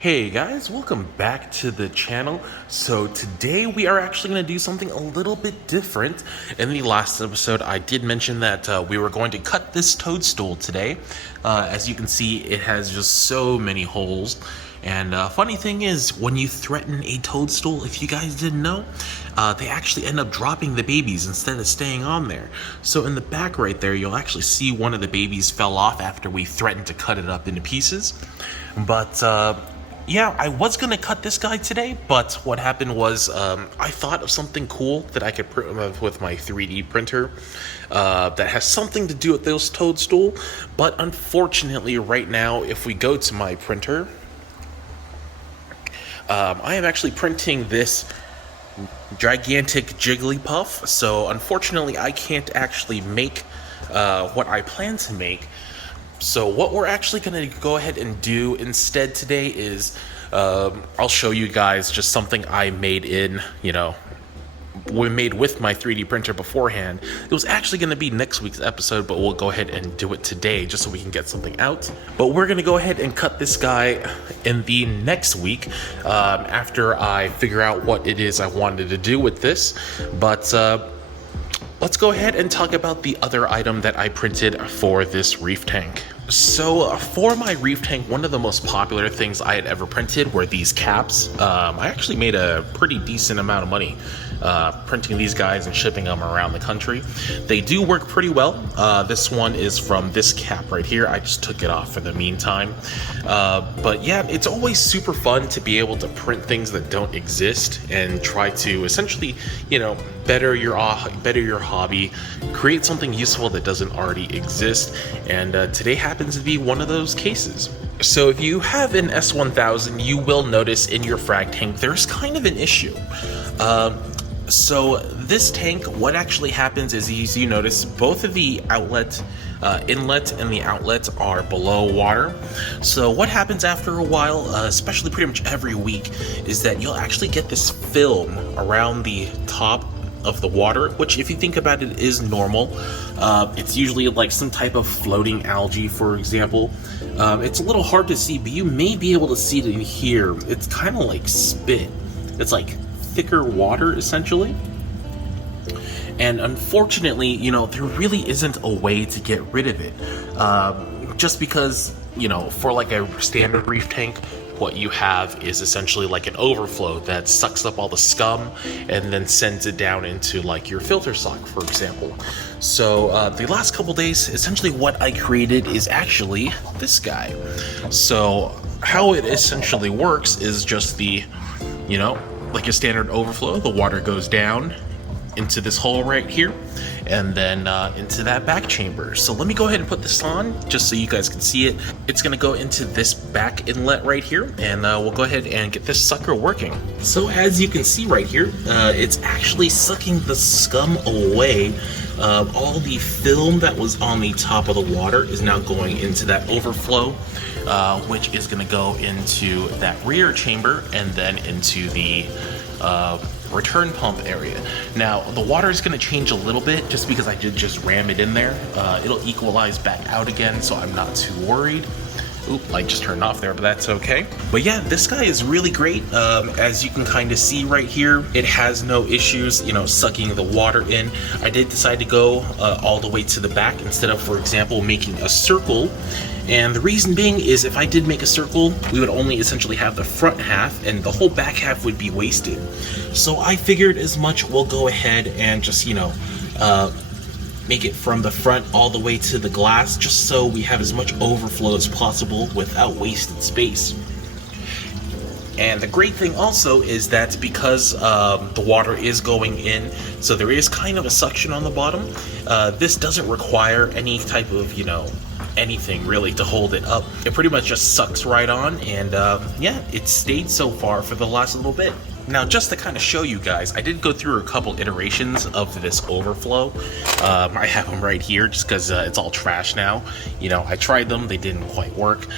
Hey guys, welcome back to the channel. So today we are actually going to do something a little bit different. In the last episode I did mention that we were going to cut this toadstool today. As you can see, it has just so many holes. And funny thing is, when you threaten a toadstool, if you guys didn't know, they actually end up dropping the babies instead of staying on there. So in the back right there, you'll actually see one of the babies fell off after we threatened to cut it up into pieces. But yeah, I was going to cut this guy today, but what happened was I thought of something cool that I could print with my 3D printer that has something to do with this toadstool. But unfortunately, right now, if we go to my printer, I am actually printing this gigantic Jigglypuff. So unfortunately, I can't actually make what I plan to make. So what we're actually going to go ahead and do instead today is I'll show you guys just something I made we made with my 3D printer beforehand. It was actually going to be next week's episode, but we'll go ahead and do it today just so we can get something out. But we're going to go ahead and cut this guy in the next week after I figure out what it is I wanted to do with this. But let's go ahead and talk about the other item that I printed for this reef tank. So for my reef tank, one of the most popular things I had ever printed were these caps. I actually made a pretty decent amount of money printing these guys and shipping them around the country. They do work pretty well. This one is from this cap right here. I just took it off for the meantime. But yeah, it's always super fun to be able to print things that don't exist and try to essentially, better your hobby, create something useful that doesn't already exist. And today happens to be one of those cases. So if you have an S-1000, you will notice in your frag tank there's kind of an issue. So this tank, what actually happens is, as you notice, both of the inlet and the outlet are below water. So what happens after a while, especially pretty much every week, is that you'll actually get this film around the top of the water, which, if you think about it, is normal. It's usually like some type of floating algae, for example. It's a little hard to see, but you may be able to see it in here. It's kind of like spit. It's like thicker water, essentially. And unfortunately, there really isn't a way to get rid of it. Just because, for like a standard reef tank, what you have is essentially like an overflow that sucks up all the scum and then sends it down into like your filter sock, for example. So the last couple days, essentially what I created is actually this guy. So how it essentially works is just the, like a standard overflow. The water goes down into this hole right here and then into that back chamber. So let me go ahead and put this on just so you guys can see it. It's going to go into this back inlet right here, and we'll go ahead and get this sucker working. So as you can see right here, it's actually sucking the scum away. All the film that was on the top of the water is now going into that overflow, which is going to go into that rear chamber and then into the return pump area. Now the water is going to change a little bit just because I did just ram it in there. It'll equalize back out again, so I'm not too worried. Oop, light just turned off there, but that's okay. But yeah, this guy is really great. As you can kind of see right here, it has no issues, sucking the water in. I did decide to go all the way to the back instead of, for example, making a circle. And the reason being is, if I did make a circle, we would only essentially have the front half and the whole back half would be wasted. So I figured as much. We'll go ahead and just, make it from the front all the way to the glass, just so we have as much overflow as possible without wasted space. And the great thing also is that because the water is going in, so there is kind of a suction on the bottom, this doesn't require any type of, anything really to hold it up. It pretty much just sucks right on, and yeah, it's stayed so far for the last little bit. Now, just to kind of show you guys, I did go through a couple iterations of this overflow. I have them right here just because it's all trash now. I tried them, they didn't quite work.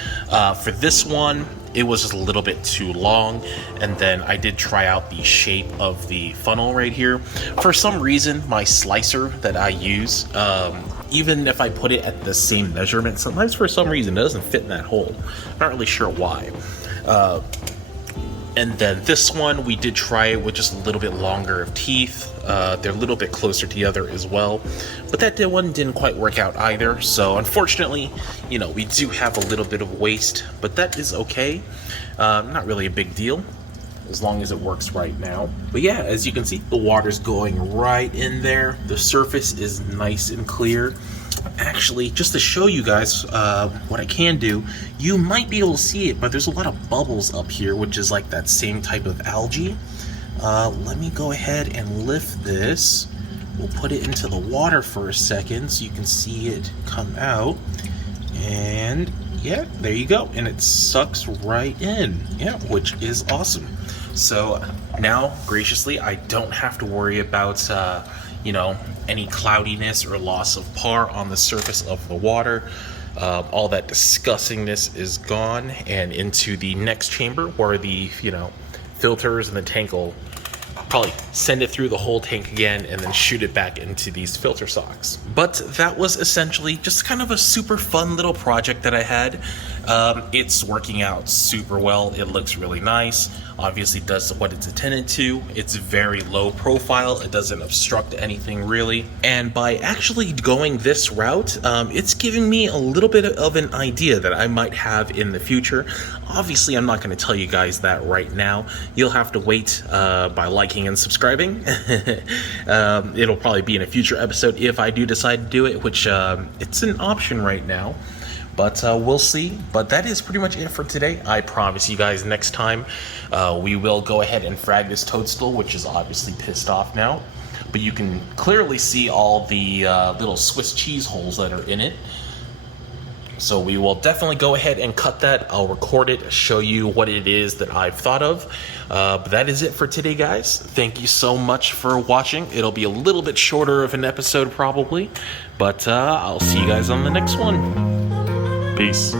For this one, it was just a little bit too long, and then I did try out the shape of the funnel right here. For some reason, my slicer that I use, even if I put it at the same measurement, sometimes for some reason it doesn't fit in that hole. I'm not really sure why. And then this one, we did try it with just a little bit longer of teeth. They're a little bit closer together as well. But that one didn't quite work out either. So unfortunately, you know, we do have a little bit of waste, but that is okay. Not really a big deal, as long as it works right now. But yeah, as you can see, the water's going right in there. The surface is nice and clear. Actually, just to show you guys what I can do, you might be able to see it, but there's a lot of bubbles up here, which is like that same type of algae. Let me go ahead and lift this. We'll put it into the water for a second so you can see it come out. And yeah, there you go. And it sucks right in, yeah, which is awesome. So now, graciously, I don't have to worry about, you know, any cloudiness or loss of par on the surface of the water. All that disgustingness is gone, and into the next chamber where the, you know, filters and the tank will probably send it through the whole tank again and then shoot it back into these filter socks. But that was essentially just kind of a super fun little project that I had. It's working out super well. It looks really nice. Obviously does what it's intended to. It's very low profile. It doesn't obstruct anything really. And by actually going this route, it's giving me a little bit of an idea that I might have in the future. Obviously, I'm not going to tell you guys that right now. You'll have to wait by liking and subscribing. It'll probably be in a future episode if I do decide to do it, which it's an option right now. But we'll see. But that is pretty much it for today. I promise you guys next time we will go ahead and frag this toadstool, which is obviously pissed off now. But you can clearly see all the little Swiss cheese holes that are in it. So we will definitely go ahead and cut that. I'll record it, show you what it is that I've thought of. But that is it for today, guys. Thank you so much for watching. It'll be a little bit shorter of an episode probably. But I'll see you guys on the next one. Peace.